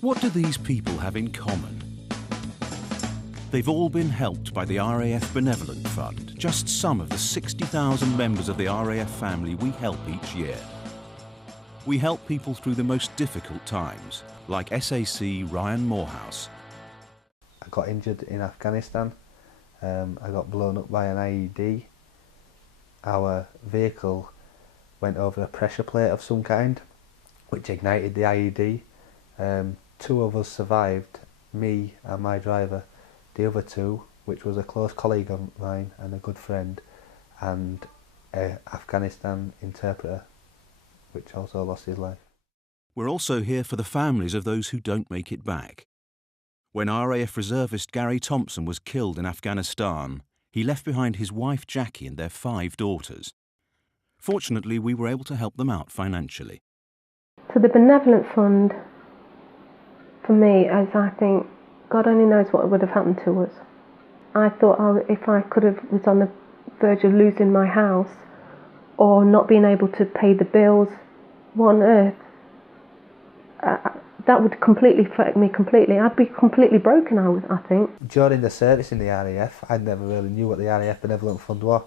What do these people have in common? They've all been helped by the RAF Benevolent Fund, just some of the 60,000 members of the RAF family we help each year. We help people through the most difficult times, like SAC Ryan Moorhouse. I got injured in Afghanistan. I got blown up by an IED. Our vehicle went over a pressure plate of some kind, which ignited the IED. Two of us survived, me and my driver. The other two, which was a close colleague of mine and a good friend, and an Afghanistan interpreter, which also lost his life. We're also here for the families of those who don't make it back. When RAF reservist Jacqui Thompson was killed in Afghanistan, he left behind his wife Jacqui and their 5 daughters. Fortunately, we were able to help them out financially. So the Benevolent Fund, for me, as I think, God only knows what would have happened to us. I thought if I was on the verge of losing my house or not being able to pay the bills, what on earth? That would completely affect me completely. I'd be completely broken, I think. During the service in the RAF, I never really knew what the RAF Benevolent Fund was.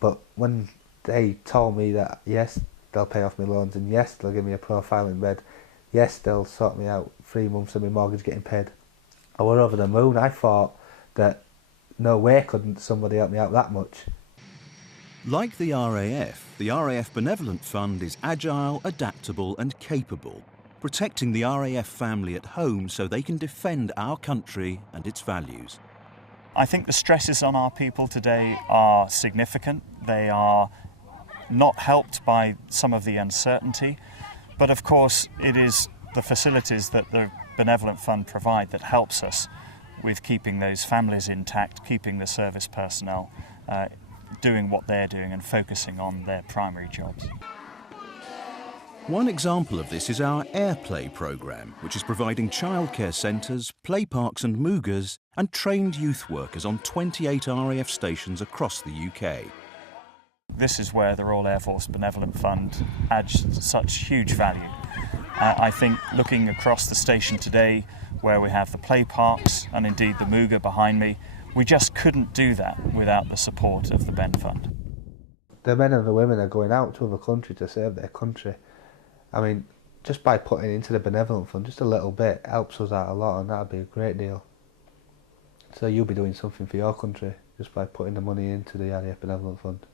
But when they told me that, yes, they'll pay off my loans, and yes, they'll give me a profiling bed, yes, they'll sort me out 3 months of my mortgage getting paid, I was over the moon. I thought that no way couldn't somebody help me out that much. Like the RAF Benevolent Fund is agile, adaptable and capable, protecting the RAF family at home so they can defend our country and its values. I think the stresses on our people today are significant. They are not helped by some of the uncertainty, but of course it is the facilities that the Benevolent Fund provide that helps us with keeping those families intact, keeping the service personnel doing what they're doing and focusing on their primary jobs. One example of this is our Airplay programme, which is providing childcare centres, play parks and moogers and trained youth workers on 28 RAF stations across the UK. This is where the Royal Air Force Benevolent Fund adds such huge value. I think looking across the station today, where we have the play parks and indeed the mooger behind me, we just couldn't do that without the support of the Ben Fund. The men and the women are going out to other countries to serve their country. I mean, just by putting into the Benevolent Fund just a little bit helps us out a lot, and that would be a great deal. So you'll be doing something for your country just by putting the money into the RAF Benevolent Fund.